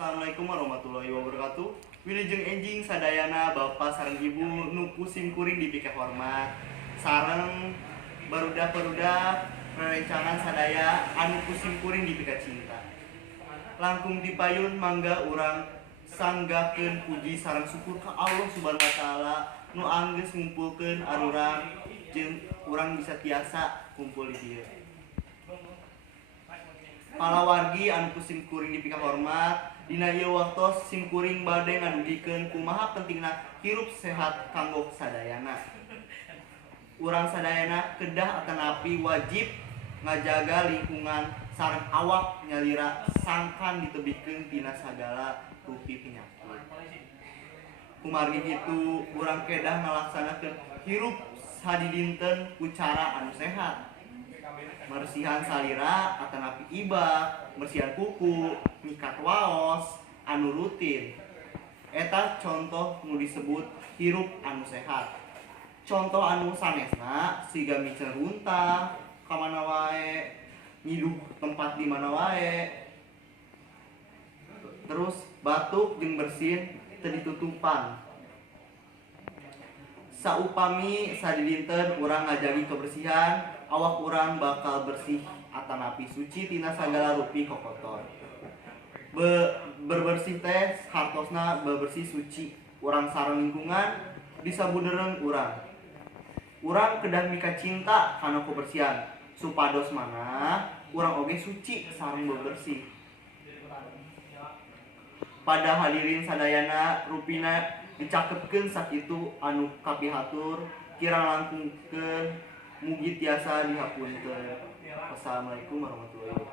Assalamualaikum warahmatullahi wabarakatuh. Wilujeng enjing sadayana bapak sareng ibu nu pusim kuring dipikir hormat sareng barudak-barudak rerencangan sadaya anu pusim kuring dipikir cinta. Langkung dipayun mangga urang sanggakeun puji sareng syukur ka Allah Subhanahu wa taala nu anggeus ngumpulkeun arurang jeung urang bisa tiasa kumpul di dieu. Palawargi anu pusim kuring dipikir hormat dina ieu waktos simkuring bade ngadugikeun kumaha pentingna hirup sehat kanggo sadayana. Urang sadayana kedah atanapi wajib ngajaga lingkungan sareng awak nyalira sangkan ditebihkeun tina sagala rupi penyakit. Kumargi kitu urang kedah ngalaksanakeun hirup sadidinten ku cara anu sehat. Mersihan salira atanapi ibak, mersihan kuku, nyikat waos, anu rutin. Eta contoh nu disebut hirup anu sehat. Contoh anu sanesna siga micen runtah kamana wae, ngiduh tempat di mana wae. Terus batuk jeung bersin teu ditutupan. Saupami sadidinten urang ngajagi kebersihan, awak urang bakal bersih atanapi suci tina sagala rupi kokotor. Berbersih teh hartosna bebersih suci urang sareng lingkungan disabudeureng urang. Urang kedah mika cinta kana kebersihan supados mana urang oge suci sareng bebersih. Pada hadirin sadayana rupina dicakepkeun sakitu anu kapihatur kirang langkungkeun mugi tiasa dihapunten. Wassalamualaikum warahmatullahi wabarakatuh.